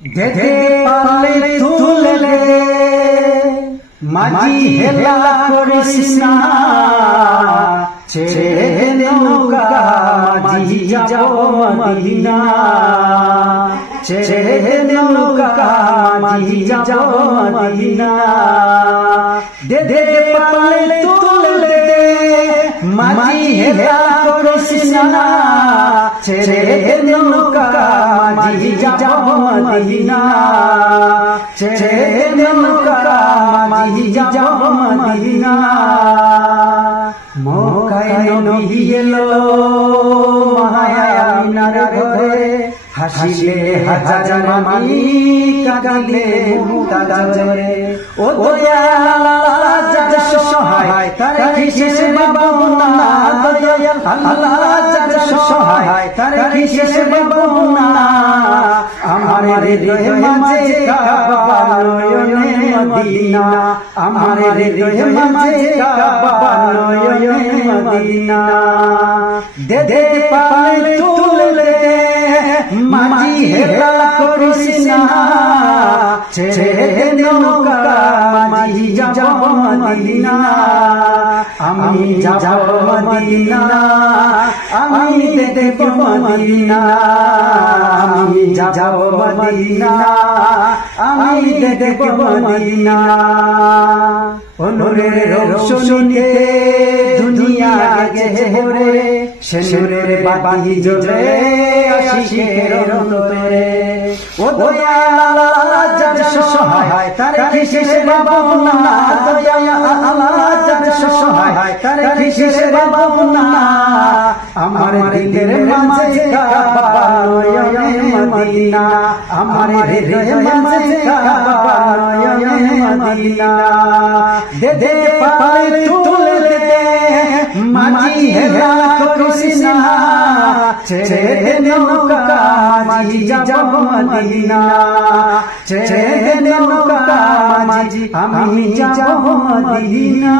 যেতে পারলে তুলে দে মাঝি হেলা করিস না ছেড়ে দে নৌকা মাঝি যাব মদিনা ছেড়ে দে নৌকা মাঝি যাব মদিনা দে দে পারলে তুলে দে মাঝি হেলা করিস না ছেড়ে দে নৌকা মাঝি যাব মদিনা ছেড়ে দে নৌকা মাঝি যাব মদিনা মক্কায় নবী এলো মায়ামিনার ঘরে হাসিলে হাজার মামি কাঁদিলে মুক্তাজরে ও দয়াল আল্লাহ যার সহায় তার কিসে বাবুনা দয়াল আল্লাহ যার সহায় তার কিসে বাবুনা আমার হৃদয়ে মাঝে কাবা নয়নে মদিনা আমার হৃদয়ে মাঝে কাবা নয়নে মদিনা দে দে পারলে তুলে দে মাঝি হেলা করিস না ছেড়ে দে নৌকা মাঝি যাব মদিনা আমি যাব মদিনা আমি দেখব মদিনা আমি যাব মদিনা আমি দেখব মদিনা অনুরের রোশনীতে দুনিয়া গেছে ভরে সেনুরের বাতি জ্বলে আশিকের অন্তরে ও দয়াল আল্লাহ যার সহায় তার কিসে বাবুনা দয়াল আল্লাহ যার সহায় তার কিসে বাবুনা আমার দিলের মাঝে কাবা নয়নে মদিনা আমার হৃদয়ে মাঝে কাবা নয়নে মদিনা দে দে পারলে তুলে দে মাঝি হেলা করিস না ছেড়ে দে নৌকা মাঝি যাব মদিনা ছেড়ে দে নৌকা মাঝি আমি যাব মদিনা।